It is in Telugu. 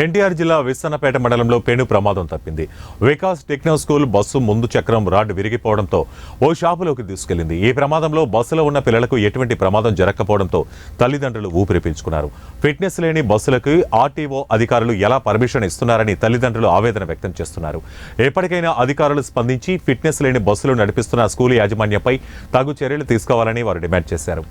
ఎన్టీఆర్ జిల్లా విస్సన్నపేట మండలంలో పెను ప్రమాదం తప్పింది. వికాస్ టెక్నో స్కూల్ బస్సు ముందు చక్రం రాడ్ విరిగిపోవడంతో ఓ షాపులోకి దూసుకెళ్లింది. ఈ ప్రమాదంలో బస్సులో ఉన్న పిల్లలకు ఎటువంటి ప్రమాదం జరగకపోవడంతో తల్లిదండ్రులు ఊపిరి పీల్చుకున్నారు. ఫిట్నెస్ లేని బస్సులకు ఆర్టీఓ అధికారులు ఎలా పర్మిషన్ ఇస్తున్నారని తల్లిదండ్రులు ఆవేదన వ్యక్తం చేస్తున్నారు. ఎప్పటికైనా అధికారులు స్పందించి ఫిట్నెస్ లేని బస్సులు నడిపిస్తున్న స్కూల్ యాజమాన్యంపై తగు చర్యలు తీసుకోవాలని వారు డిమాండ్ చేశారు.